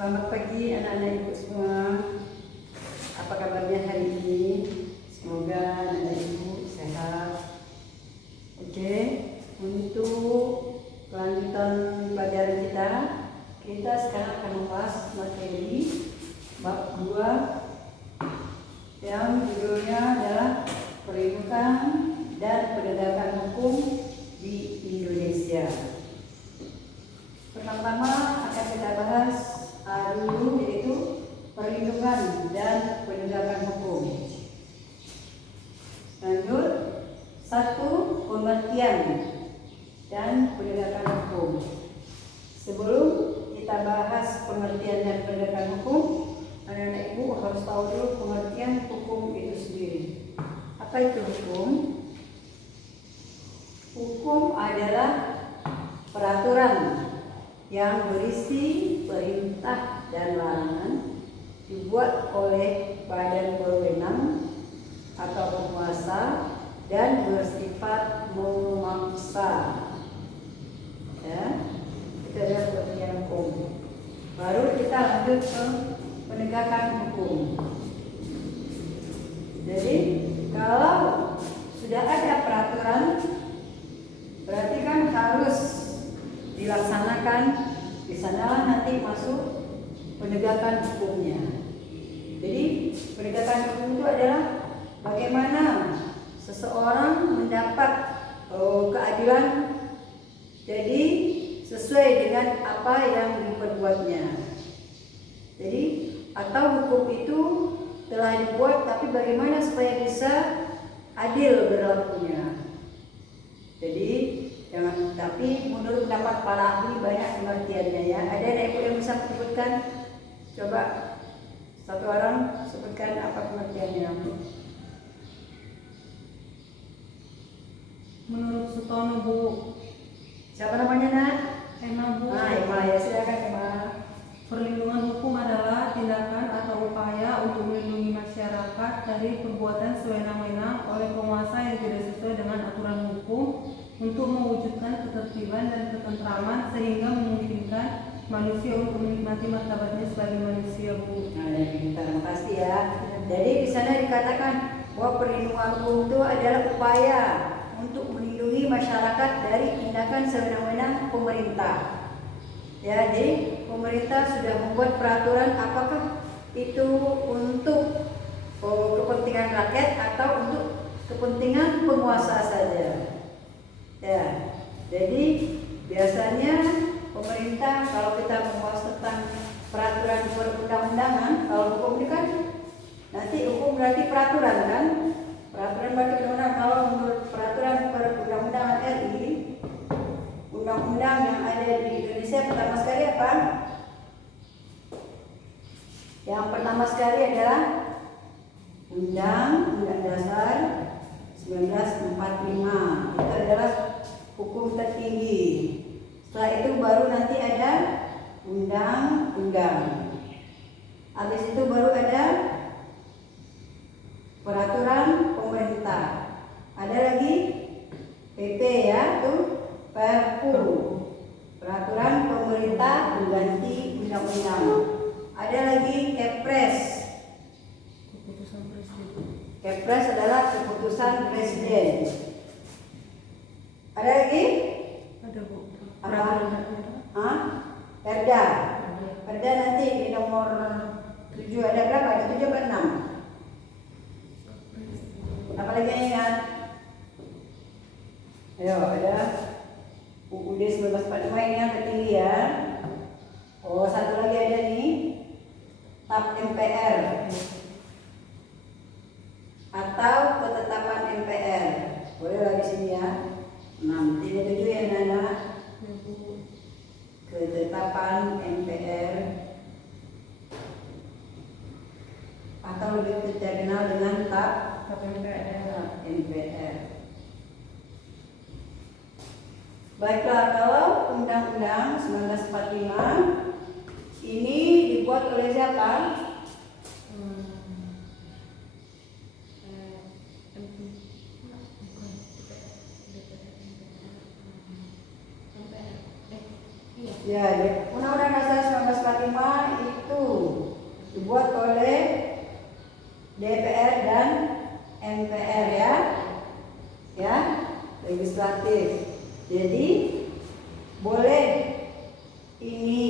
Selamat pagi anak-anak ibu semua. Apa kabarnya hari ini? Semoga anak-anak ibu sehat. Oke, untuk kelanjutan pelajaran kita sekarang akan membahas materi bab 2 yang judulnya adalah perlindungan dan penegakan hukum di Indonesia. Pertama-tama akan kita bahas dulu, yaitu perlindungan dan penegakan hukum. Lanjut, 1. Pengertian dan penegakan hukum. Sebelum kita bahas pengertian dan penegakan hukum, anak-anak ibu harus tahu dulu pengertian hukum itu sendiri. Apa itu hukum? Hukum adalah peraturan yang berisi perintah dan larangan dibuat oleh badan berwenang atau penguasa dan bersifat memaksa. Ya, itu adalah pengertian hukum. Baru kita lanjut ke penegakan hukum. Jadi kalau sudah ada peraturan, berarti kan harus dilaksanakan. Di sanalah nanti masuk penegakan hukumnya. Jadi penegakan hukum itu adalah bagaimana seseorang mendapat keadilan, jadi sesuai dengan apa yang diperbuatnya. Jadi atau hukum itu telah dibuat, tapi bagaimana supaya bisa adil berlakunya. Jadi tapi menurut pendapat para ahli banyak pengertiannya ya. Ada ibu yang bisa menyebutkan? Coba satu orang sebutkan apa pengertiannya. Menurut Sutono, Bu. Siapa namanya, Nak? Emma, Bu. Emma ya, silakan Emma. Perlindungan hukum adalah tindakan atau upaya untuk melindungi masyarakat dari perbuatan sewenang-wenang oleh penguasa yang tidak sesuai dengan aturan hukum untuk mewujudkan ketertiban dan ketentraman sehingga memungkinkan manusia untuk menikmati martabatnya sebagai manusia, Bu. Terima kasih ya. Jadi di sana dikatakan bahwa perlindungan hukum itu adalah upaya untuk melindungi masyarakat dari tindakan sewenang-wenang pemerintah. Ya, jadi pemerintah sudah membuat peraturan, apakah itu untuk kepentingan rakyat atau untuk kepentingan penguasa saja. Ya, jadi biasanya pemerintah kalau kita membahas tentang peraturan perundang-undangan, kalau hukum ini kan nanti hukum berarti peraturan kan? Peraturan berarti undang-undang. Kalau menurut peraturan perundang-undangan RI, undang-undang yang ada di Indonesia pertama sekali apa? Yang pertama sekali adalah Undang-Undang Dasar 1945. Itu adalah hukum tertinggi. Setelah itu baru nanti ada undang-undang. Habis itu baru ada peraturan pemerintah. Ada lagi PP ya, tuh Perpu, peraturan pemerintah mengganti undang-undang. Ada lagi Kepres. Keputusan Presiden. Kepres adalah keputusan presiden. Ada lagi? Ada, Bu. Apa? Perda. Perda nanti di nomor 7 ada berapa? Ada 7 atau 6? Apa lagi yang ingat? Ayo, ada UUD 1945 ini yang tertinggi ya. Oh, satu lagi ada nih, TAP MPR atau ketetapan MPR. Boleh lagi sini ya. 6, ini 7 ya Nana. Ketetapan MPR atau lebih terkenal dengan TAP MPR. Baiklah, kalau Undang-Undang 1945 ini dibuat oleh siapa? Ya, Undang-Undang Dasar 1945 itu dibuat oleh DPR dan MPR ya, legislatif. Jadi boleh ini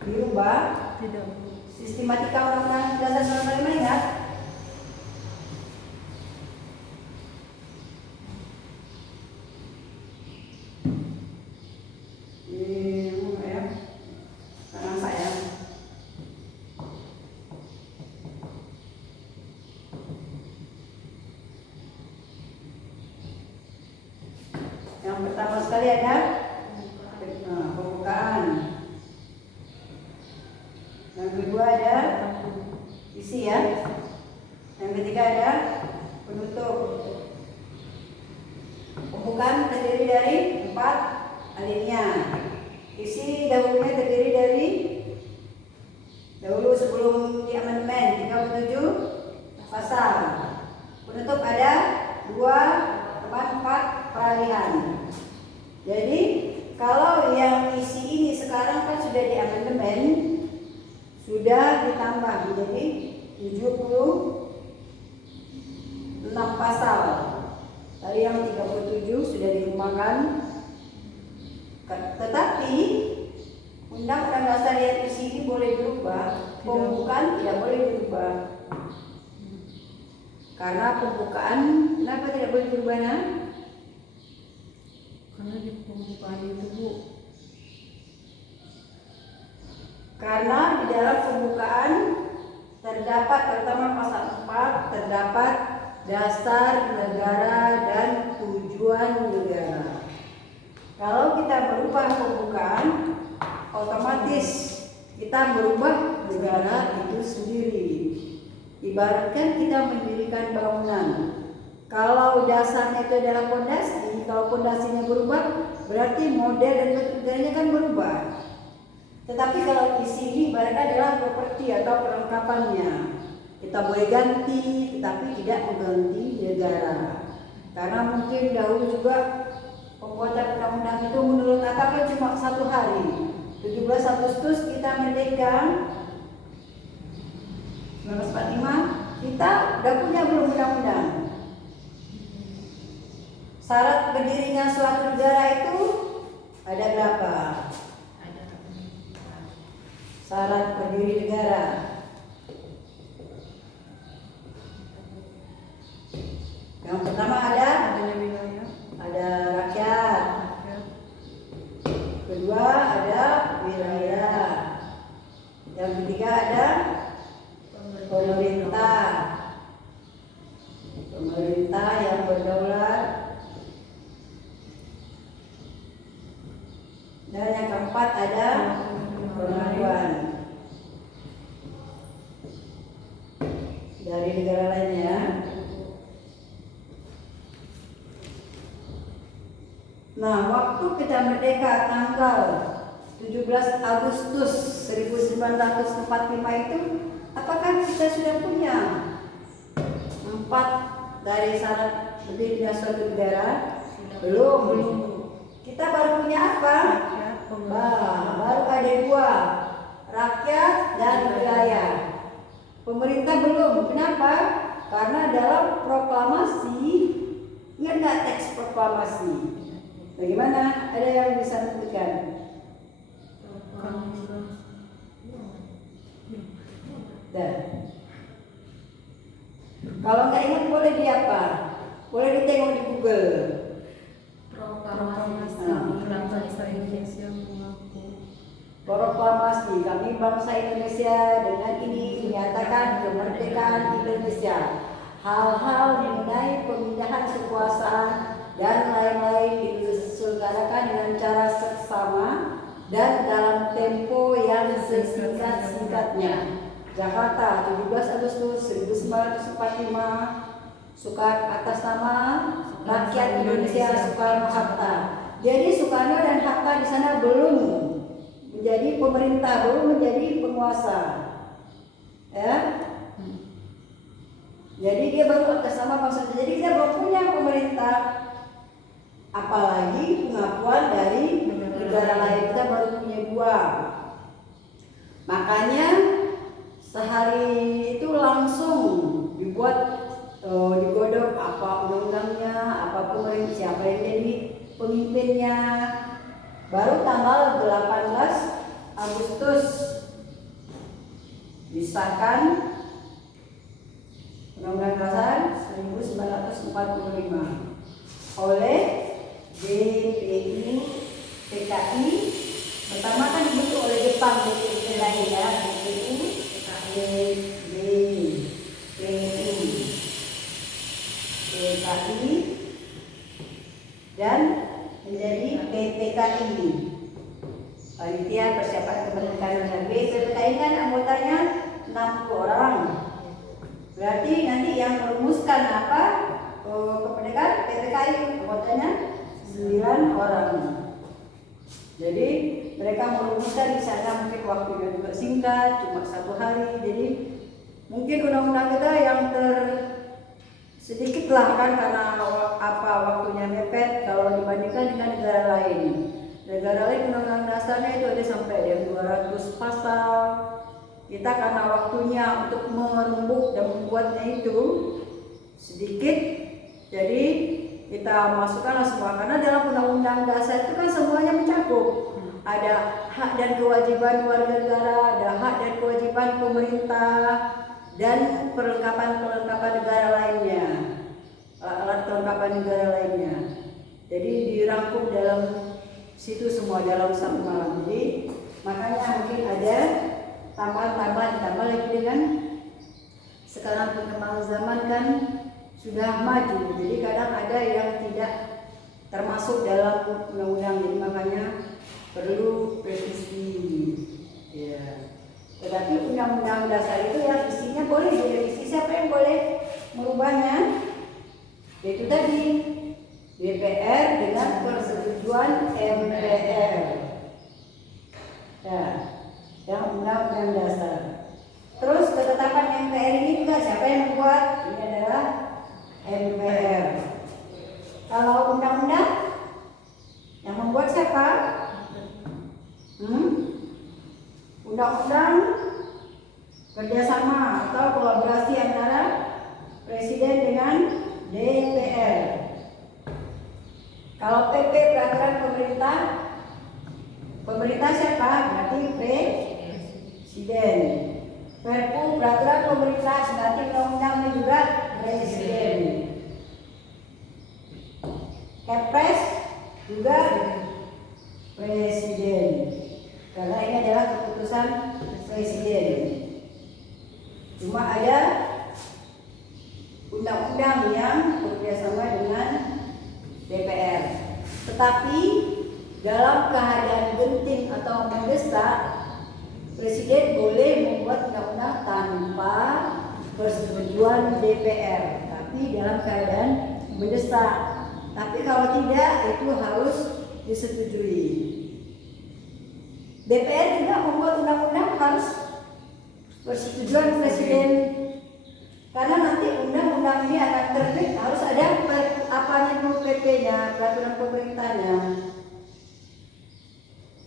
dirubah. Tidak. Sistematika Undang-Undang Dasar 45 ingat? Yang pertama sekali ada pembukaan. Yang kedua ada isi ya. Yang ketiga ada penutup. Pembukaan terdiri dari 4 alinea. Isi dahulunya terdiri dari dahulu sebelum diamandemen 37 pasal. Penutup ada 2, 4 peralihan. Jadi kalau yang isi ini sekarang kan sudah diamandemen, sudah ditambah menjadi 76 pasal. Tadi yang 37 sudah dikembangkan. Tetapi Undang-Undang Dasar yang isi ini boleh dirubah, pembukaan tidak boleh dirubah. Karena pembukaan, kenapa tidak boleh dirubah? Karena di pembukaan itu, Bu. Karena di dalam pembukaan terdapat pertama pasal 4 terdapat dasar negara dan tujuan negara. Kalau kita merubah pembukaan, otomatis kita merubah negara itu sendiri. Ibaratkan kita mendirikan bangunan. Kalau dasarnya itu adalah pondasi, kalau pondasinya berubah, berarti model dan bentuk negaranya kan berubah. Tetapi kalau isi ini ibaratnya adalah properti atau perlengkapannya. Kita boleh ganti, tetapi tidak mengganti negara. Karena mungkin dahulu juga pembuatan undang-undang itu menurut Atta kan cuma 1 hari. 17 Agustus kita merdeka 1945, kita udah punya belum undang-undang? Syarat berdirinya suatu negara itu ada berapa? Syarat berdiri negara. Yang pertama ada Adanya wilayah. ada rakyat. Kedua ada wilayah. Yang ketiga ada pemerintah. Pemerintah yang berdaulat. Dan yang keempat ada pengaduan dari negara lainnya. Nah, waktu kita merdeka tanggal 17 Agustus 1945 itu, apakah kita sudah punya 4 dari syarat berdirinya suatu negara? Belum. Kita baru punya apa? Baru ada 2, rakyat dan wilayah. Pemerintah belum. Kenapa? Karena dalam proklamasi, ingat nggak teks proklamasi? Bagaimana? Ada yang bisa menentukan? Kalau nggak ingat boleh di apa? Boleh ditengok di Google. Proklamasi bangsa Indonesia mengaku. Proklamasi kami bangsa Indonesia dengan ini menyatakan kemerdekaan Indonesia. Hal-hal mengenai pemindahan kekuasaan dan lain-lain diselenggarakan dengan cara seksama dan dalam tempo yang sesingkat-singkatnya. Jakarta, 17 Agustus 1945. Atas nama Rakyat Indonesia Soekarno-Hatta. Jadi Soekarno dan Hatta di sana belum menjadi pemerintah, belum menjadi penguasa. Ya. Jadi dia baru atas nama bangsa. Jadi dia belum punya pemerintah. Apalagi pengakuan dari negara lain, kita baru punya 2. Makanya sehari itu langsung digodok apa undang-undangnya, apa pemerintah, siapa yang jadi pemimpinnya. Baru tanggal 18 Agustus disahkan Undang-Undang Dasar 1945 oleh DPU PKI. Pertama kan dibentuk oleh Jepang, DPU ya, DPU PKI dan menjadi PPKI, Panitia Persiapan Kemerdekaan Nasional. PPKI kan anggotanya 60 orang. Berarti nanti yang merumuskan apa kemerdekaan PPKI anggotanya 9 orang. Jadi mereka merumuskan di sana, mungkin waktunya juga singkat, cuma 1 hari. Jadi mungkin undang-undang kita yang sedikit lah kan, karena waktunya mepet kalau dibandingkan dengan negara lain. Negara lain undang-undang dasarnya itu ada sampai ada 200 pasal. Kita karena waktunya untuk merembuk dan membuatnya itu sedikit, jadi kita masukkanlah semua. Karena dalam undang-undang dasar itu kan semuanya mencakup. Ada hak dan kewajiban warga negara, ada hak dan kewajiban pemerintah, dan perlengkapan negara lainnya, alat kelengkapan negara lainnya. Jadi dirangkum dalam situ semua dalam satu malam. Jadi makanya mungkin ada tambahan ditambah lagi dengan sekarang perkembangan zaman kan sudah maju. Jadi kadang ada yang tidak termasuk dalam undang-undang. Jadi makanya perlu revisi. Ya. Tetapi undang-undang dasar itu yang isinya boleh direvisi. Siapa yang boleh merubahnya? Yaitu tadi DPR dengan persetujuan MPR. Ya, yang undang-undang dasar. Terus ketetapan MPR ini juga siapa yang membuat? Ini adalah MPR. Kalau undang-undang yang membuat siapa? Undang-undang kerjasama atau kolaborasi antara Presiden dengan DPR. Kalau PP peraturan pemerintah siapa? Berarti Presiden. Perpu peraturan pemerintah berarti undang-undangnya juga Presiden. Kepres juga Presiden. Karena ini adalah keputusan Presiden. Cuma ada undang-undang yang bekerjasama dengan DPR. Tetapi dalam keadaan genting atau mendesak, Presiden boleh membuat undang-undang tanpa persetujuan DPR, tapi dalam keadaan mendesak. Tapi kalau tidak, itu harus disetujui. DPR juga membuat undang-undang harus persetujuan Presiden. Karena nanti undang-undang ini akan terbit, harus ada apanya dulu PP-nya, peraturan pemerintahnya.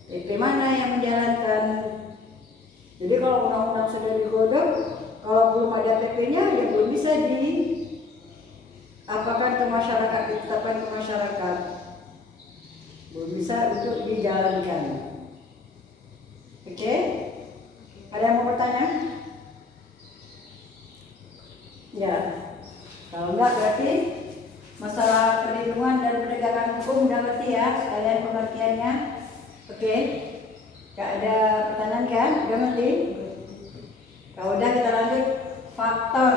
PP mana yang menjalankan? Jadi kalau undang-undang sudah digodok, kalau belum ada PP-nya, ya belum bisa diapakan ke masyarakat, ditetapkan ke masyarakat. Belum bisa untuk dijalankan. Oke? Ada yang mau bertanya? Ya, kalau enggak berarti masalah perlindungan dan penegakan hukum udah ngerti ya, sekalian pengertiannya. Oke? Gak ada pertanyaan kan? Udah ngerti? Kalau udah kita lanjut faktor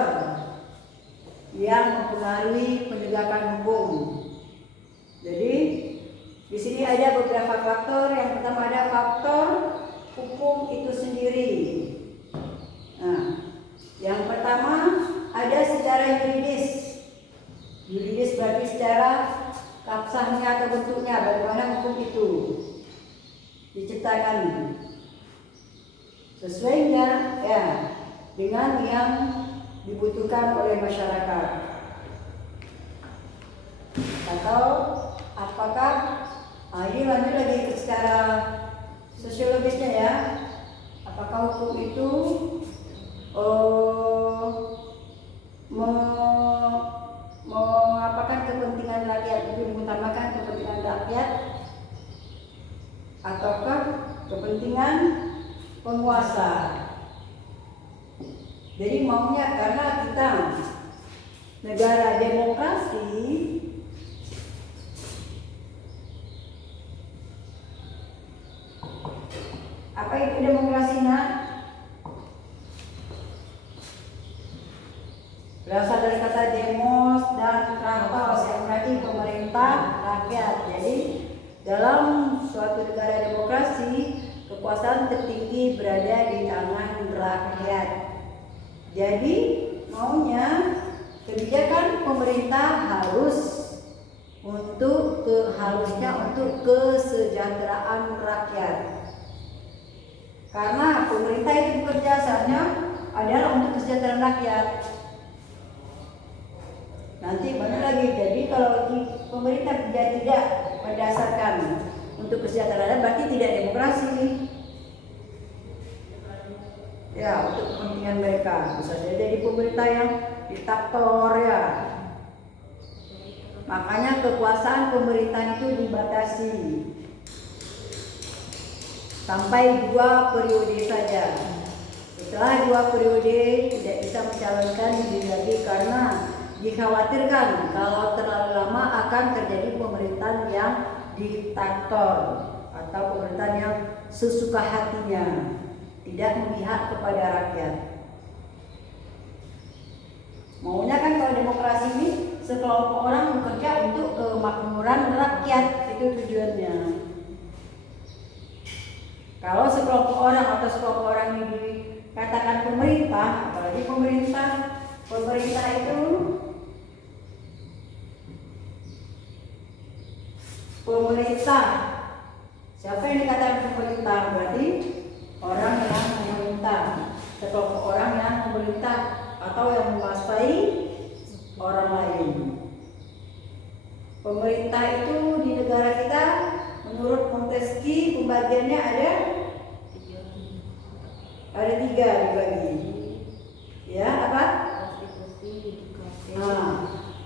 yang mempengaruhi penegakan hukum. Jadi di sini ada beberapa faktor. Yang pertama ada faktor hukum itu sendiri. Nah, yang pertama ada secara yuridis. Yuridis berarti secara absahnya atau bentuknya, bagaimana hukum itu diciptakan sesuainya ya dengan yang dibutuhkan oleh masyarakat. Atau apakah ini lanjut lagi ke secara sosiologisnya ya, apakah hukum itu mengapakan kepentingan rakyat, lebih mengutamakan kepentingan rakyat ataukah kepentingan penguasa. Jadi maunya karena kita negara demokrasi, apa itu demokrasi nak? Berasal dari kata demos dan kratos yang berarti pemerintah rakyat. Jadi dalam suatu negara demokrasi, kekuasaan tertinggi berada di tangan rakyat. Jadi maunya kebijakan pemerintah harusnya untuk kesejahteraan rakyat. Karena pemerintah itu bekerja asalnya adalah untuk kesejahteraan rakyat. Nanti mana lagi? Jadi kalau pemerintah tidak berdasarkan untuk kesejahteraan berarti tidak demokrasi. Ya, untuk kepentingan mereka bisa jadi pemerintah yang diktator ya. Makanya kekuasaan pemerintahan itu dibatasi sampai 2 periode saja. Setelah 2 periode tidak bisa mencalonkan diri lagi karena dikhawatirkan kalau terlalu lama akan terjadi pemerintahan yang diktator atau pemerintahan yang sesuka hatinya, tidak memihak kepada rakyat. Maunya kan kalau demokrasi ini sekelompok orang bekerja untuk kemakmuran rakyat, itu tujuannya. Kalau sekelompok orang atau sekelompok orang ini dikatakan pemerintah, apalagi pemerintah itu pemerintah. Siapa yang dikatakan pemerintah? Berarti orang yang memerintah, sekelompok orang yang memerintah atau yang menguasai orang lain. Pemerintah itu di negara kita menurut Montesquieu pembagiannya ada 3 dibagi. Ya, apa?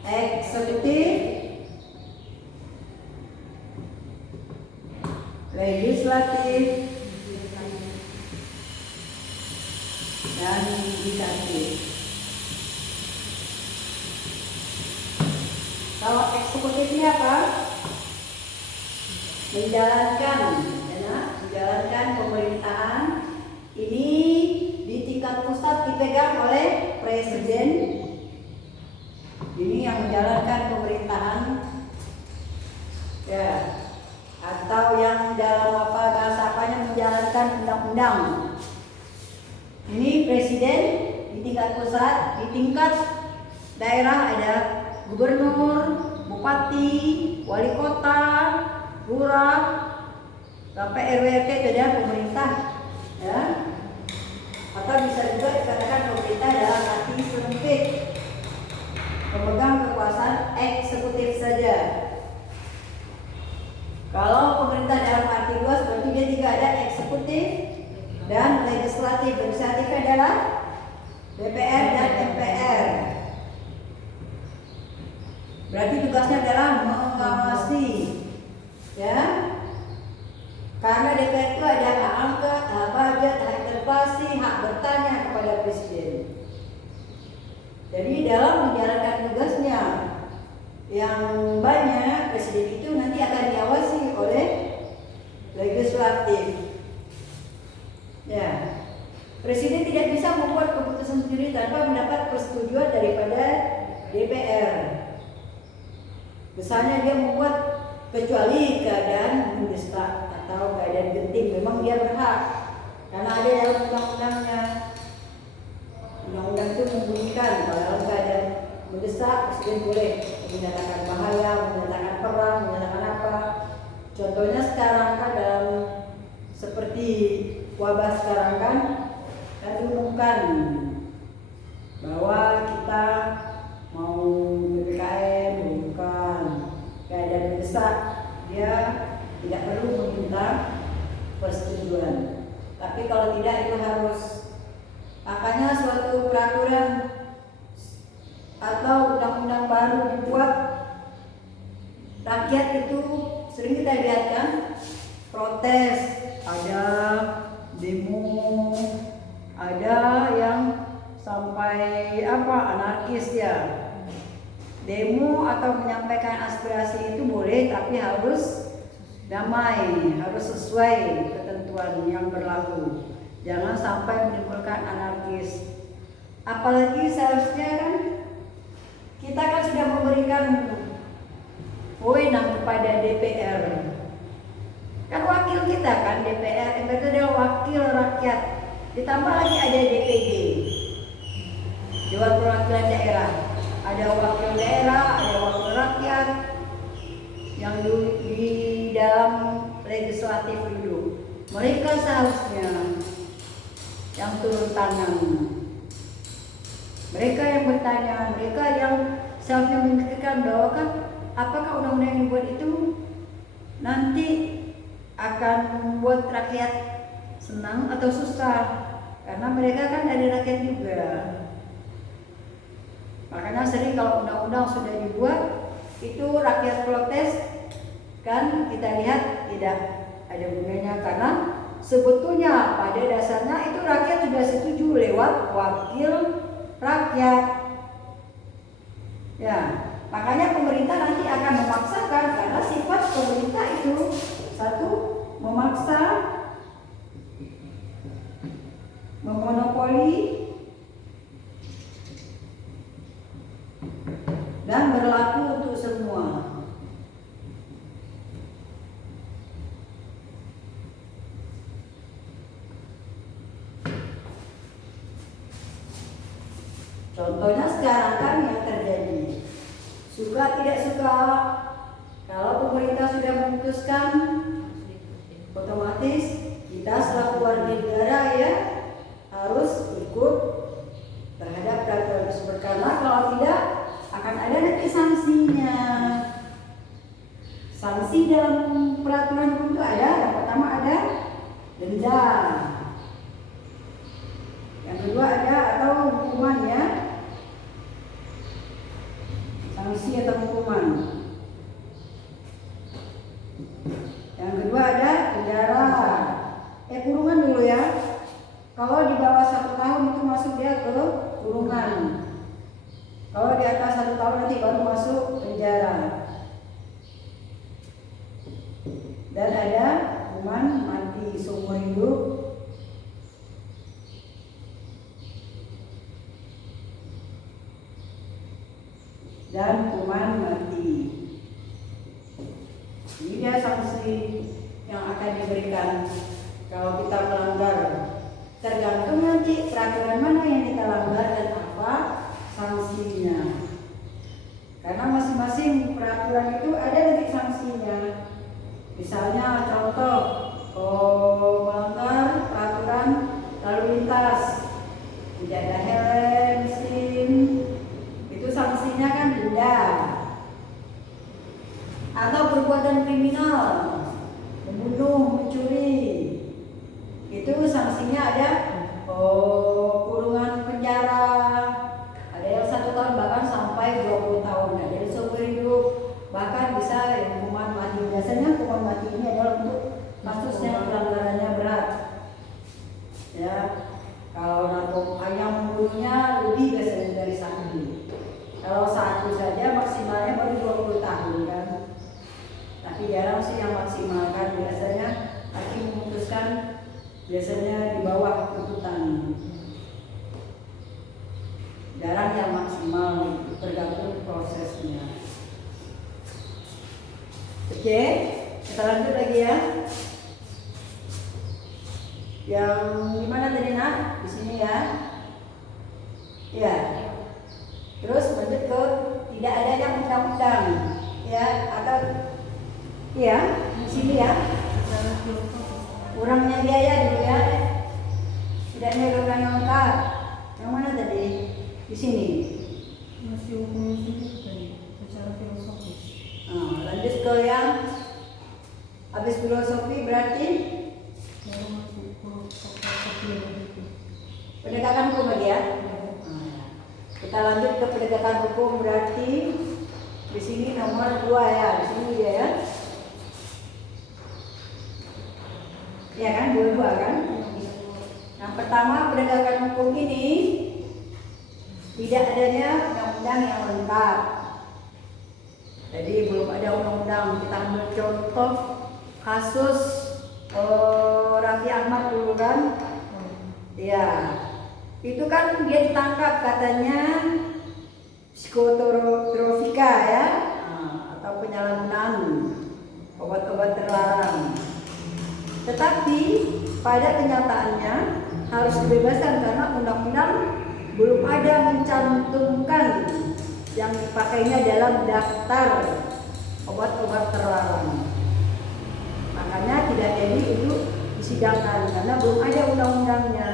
Eksekutif, legislatif, dan yudikatif. Kalau eksekutifnya apa? Menjalankan pemerintahan ini di tingkat pusat dipegang oleh presiden. Ini yang menjalankan pemerintahan ya, atau yang dalam bahasa menjalankan undang-undang. Ini presiden di tingkat pusat, di tingkat daerah ada gubernur, bupati, wali kota, lurah, sampai RW/RT itu ada pemerintah, ya. Atau bisa juga dikatakan pemerintah dalam arti sempit, pemegang kekuasaan eksekutif saja. Kalau pemerintah dalam arti luas berarti dia juga ada eksekutif dan legislatif. Legislatif adalah DPR dan MPR. Berarti tugasnya adalah mengawasi, ya. Karena DPR itu ada hak angket, hak budget, hak interpelasi, hak bertanya kepada presiden. Jadi dalam menjalankan tugasnya yang banyak, presiden itu nanti akan diawasi oleh legislatif. Ya, presiden tidak bisa membuat keputusan sendiri tanpa mendapat persetujuan daripada DPR. Misalnya dia membuat kecuali keadaan mendesak atau keadaan genting, memang dia berhak karena ada dalam undang-undangnya. Undang-undang itu membunyikan kalau dalam keadaan mendesak presiden boleh menyatakan bahaya, menyatakan perang, menyatakan apa. Contohnya sekarang kan dalam seperti wabah sekarang kan diumumkan bahwa kita mau PPKM, bukan keadaan mendesak, dia tidak perlu meminta persetujuan. Tapi tapi kalau tidak itu harus. Makanya suatu peraturan atau undang-undang baru dibuat, rakyat itu sering kita lihat kan protes, ada demo, ada yang sampai anarkis ya. Demo atau menyampaikan aspirasi itu boleh, tapi harus damai, harus sesuai ketentuan yang berlaku. Jangan sampai menimbulkan anarkis. Apalagi seharusnya kan kita kan sudah memberikan wewenang kepada DPR. Kan wakil kita kan DPR, itu adalah wakil rakyat. Ditambah lagi ada DPD, Dewan Perwakilan Daerah. Ada wakil daerah, ada wakil rakyat yang di dalam legislatif itu. Mereka seharusnya yang turun tangan. Mereka yang bertanya, mereka yang seharusnya memikirkan bahwa kan apakah undang-undang yang dibuat itu nanti akan membuat rakyat senang atau susah, karena mereka kan dari rakyat juga. Makanya sering kalau undang-undang sudah dibuat itu rakyat protes, kan kita lihat tidak ada gunanya, karena sebetulnya pada dasarnya itu rakyat sudah setuju lewat wakil rakyat. Ya, makanya pemerintah nanti akan memaksakan, karena sifat pemerintah itu satu memaksa, memonopoli, dan berlaku untuk semua. Contohnya sekarang kan yang terjadi, suka tidak suka, kalau pemerintah sudah memutuskan, otomatis kita selaku warga negara ya harus ikut terhadap peraturan tersebut, karena kalau tidak akan ada nanti sanksinya. Sanksi dalam peraturan hukum itu ada, yang pertama ada denda, yang kedua ada atau hukuman ya, sanksi atau hukuman. Yang kedua ada penjara, kurungan dulu ya. Kalau di bawah 1 tahun itu masuk dia ke kurungan. Kalau di atas 1 tahun nanti baru masuk penjara. Dan ada hukuman mati seumur hidup. Dan hukuman mati. Ini dia sanksi yang akan diberikan kalau kita melanggar. Tergantung nanti peraturan mana yang kita langgar dan apa sanksinya. Karena masing-masing peraturan itu ada nanti sanksinya. Misalnya contoh, melanggar peraturan lalu lintas, tidak ada helm, SIM, itu sanksinya kan denda. Atau perbuatan kriminal, membunuh, mencuri, itu sanksinya ada kurungan penjara, ada yang 1 tahun bahkan sampai 20 tahun, ada yang seumur hidup, bahkan bisa hukuman mati. Biasanya hukuman mati ini adalah untuk kasus yang pelanggarannya berat. Ya, kalau narkoba yang membunuhnya lebih biasanya dari 1. Kalau 1 saja maksimalnya baru 20 tahun kan. Tapi jarang sih yang maksimalkan, biasanya hakim memutuskan biasanya di bawah tuntutan. Jarang yang maksimal, tergantung prosesnya. Oke, kita lanjut lagi ya. Yang gimana tadi nak? Di sini ya. Ya. Terus lanjut ke tidak adanya undang-undang, ya, atau ya di sini ya. Kurangnya biaya dulu ya. Tidak ada logam yang lengkap. Yang mana tadi? Di sini. Masih hukum tadi secara filosofis. Lanjut ke yang habis filosofi berarti baru masuk ke Penegakan hukum lagi ya. Kita lanjut ke penegakan hukum, berarti di sini nomor 2 ya, di sini dia ya. Ya kan, 22 kan? Yang pertama, penegakan hukum ini tidak adanya undang-undang yang lengkap. Jadi belum ada undang-undang. Kita ambil contoh kasus Raffi Ahmad dulu kan. Ya, itu kan dia ditangkap katanya psikotropika ya, atau penyalahgunaan obat-obat terlarang. Tetapi pada kenyataannya harus dibebaskan karena undang-undang belum ada mencantumkan yang dipakainya dalam daftar obat-obat terlarang. Makanya tidak jadi itu disidangkan karena belum ada undang-undangnya,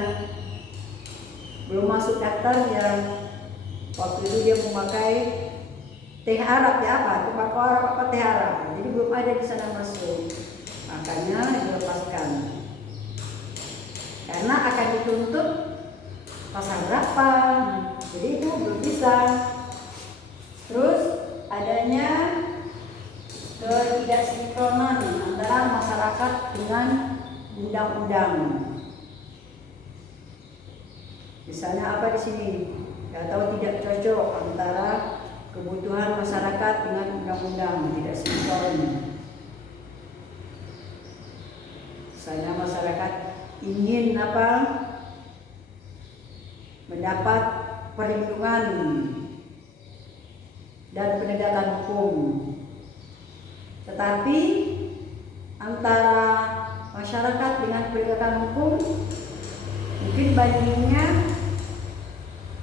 belum masuk daftarnya. Waktu itu dia memakai teh Arab ya, apa tembakau Arab apa teh Arab, jadi belum ada di sana masuk. Makanya dilepaskan karena akan dituntut pasal berapa, jadi itu belum bisa. Terus adanya ketidaksinkronan antara masyarakat dengan undang-undang. Misalnya apa di sini? Atau tidak cocok antara kebutuhan masyarakat dengan undang-undang, tidak sinkron. Misalnya masyarakat ingin apa? Mendapat perlindungan dan penegakan hukum. Tetapi antara masyarakat dengan penegakan hukum mungkin bandingnya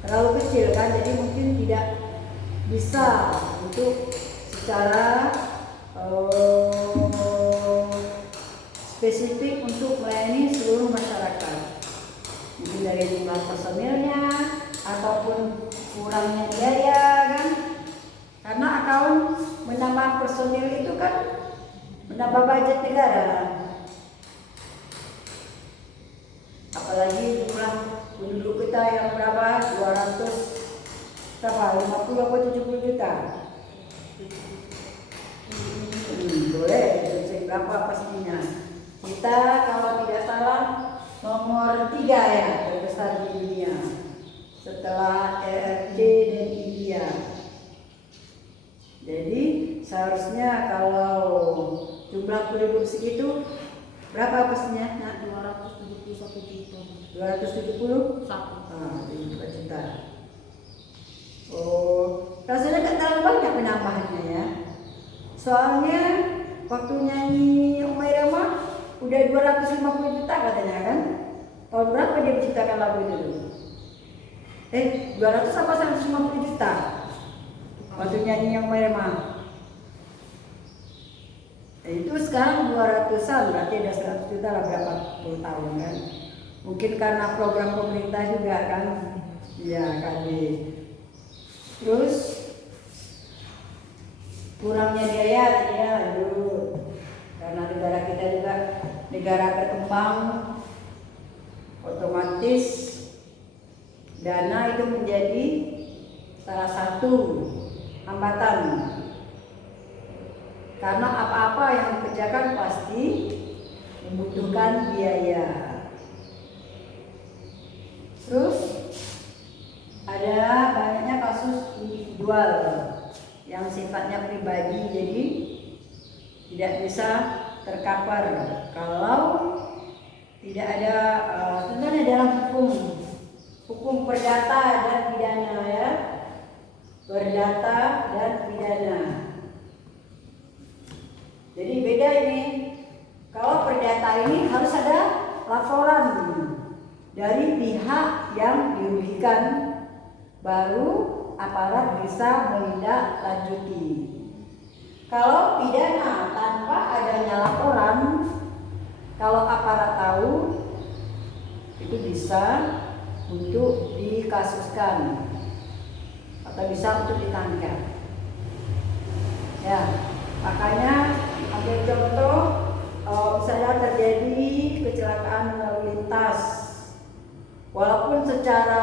terlalu kecil kan, jadi mungkin tidak bisa untuk secara spesifik untuk melayani seluruh masyarakat. Mungkin dari jumlah personilnya ataupun kurangnya biaya kan, karena account menambah personil itu kan menambah budget negara. Apalagi jumlah penduduk kita yang berapa? 50 apa 70 juta. Boleh berapa pastinya. Kita kalau tidak salah nomor 3 ya terbesar di dunia setelah ERC dan India. Jadi seharusnya kalau jumlah penduduk segitu berapa pastinya? Nah, 271 juta. 270? 2 juta. Oh, rasanya kan terlalu banyak penambahannya ya. Soalnya waktu nyanyi Umairah udah 250 juta katanya kan. Tahun berapa dia menciptakan lagu itu dulu? 200 apa 150 juta? Waktu nyanyi yang Umairah. Itu sekarang 200-an, berarti ada 100 juta lah berapa puluh tahun kan. Mungkin karena program pemerintah juga kan. Iya kali. Terus kurangnya biaya ya lanjut. Karena negara kita juga negara berkembang, otomatis dana itu menjadi salah satu hambatan. Karena apa-apa yang dikerjakan pasti membutuhkan biaya. Terus ada banyaknya kasus individual yang sifatnya pribadi, jadi tidak bisa tercover kalau tidak ada sebenarnya dalam hukum perdata dan pidana ya, perdata dan pidana. Jadi beda ini. Kalau perdata ini harus ada laporan dari pihak yang dirugikan, baru aparat bisa menindaklanjuti. Kalau pidana tanpa adanya laporan, kalau aparat tahu, itu bisa untuk dikasuskan atau bisa untuk ditangkap. Ya, makanya ambil contoh, misalnya terjadi kecelakaan lalu lintas walaupun secara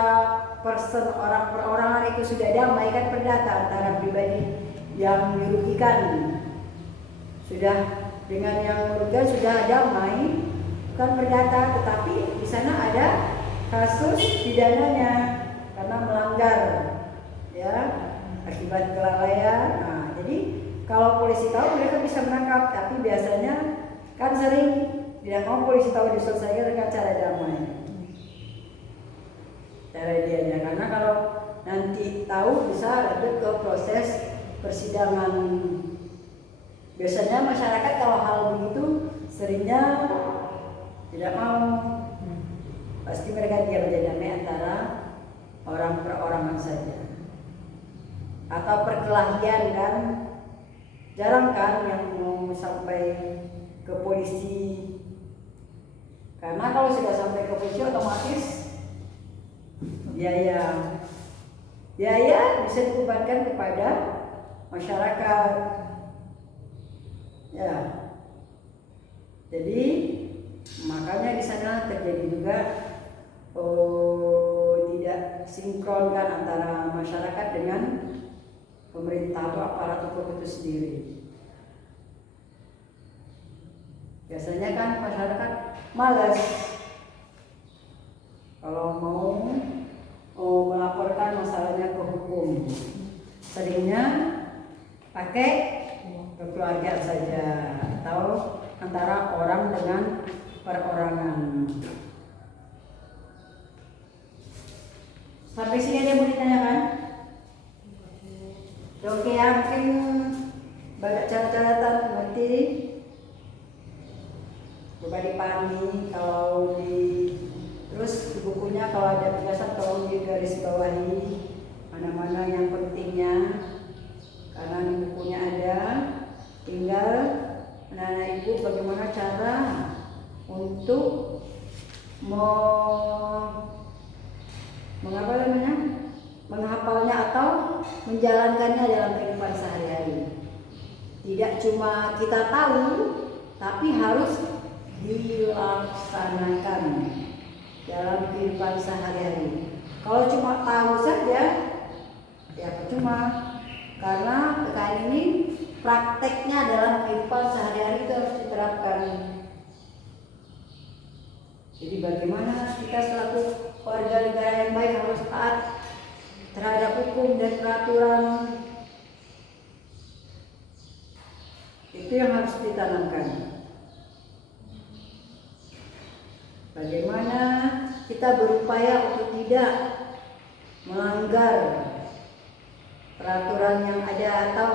orang perorangan itu sudah damai kan perdata antara pribadi yang dirugikan sudah dengan yang merugikan sudah damai, bukan perdata, tetapi di sana ada kasus pidananya karena melanggar ya akibat kelalaian. Nah, jadi kalau polisi tahu mereka bisa menangkap, tapi biasanya kan sering tidak mau polisi tahu diselesaikan dengan cara damai. Cara dia karena kalau nanti tahu bisa lanjut ke proses persidangan. Biasanya masyarakat kalau hal begitu seringnya tidak mau. Pasti mereka diam aja, damai antara orang perorangan saja. Atau perkelahian kan jarang kan yang mau sampai ke polisi. Karena kalau sudah sampai ke polisi otomatis biaya bisa dibebankan kepada masyarakat. Ya. Jadi makanya di sana terjadi juga tidak sinkron kan antara masyarakat dengan pemerintah atau aparat hukum itu sendiri. Biasanya kan masyarakat malas kalau mau melaporkan masalahnya ke hukum, seringnya pakai ke keluarga saja atau antara orang dengan perorangan. Sampai sini ada yang mau ditanyakan? Oke ya, mungkin banyak catatan nanti coba dipahami. Kalau terus di bukunya kalau ada penjelasan tolong digaris bawahi mana-mana yang pentingnya, karena di bukunya ada. Tinggal anak-anak ibu bagaimana cara untuk menghafalnya atau menjalankannya dalam kehidupan sehari-hari. Tidak cuma kita tahu, tapi harus dilaksanakan dalam kehidupan sehari-hari. Kalau cuma tahu saja, ya percuma. Karena kali ini prakteknya dalam kehidupan sehari-hari itu harus diterapkan. Jadi bagaimana kita selaku warga negara yang baik harus taat terhadap hukum dan peraturan, itu yang harus ditanamkan. Bagaimana kita berupaya untuk tidak melanggar peraturan yang ada atau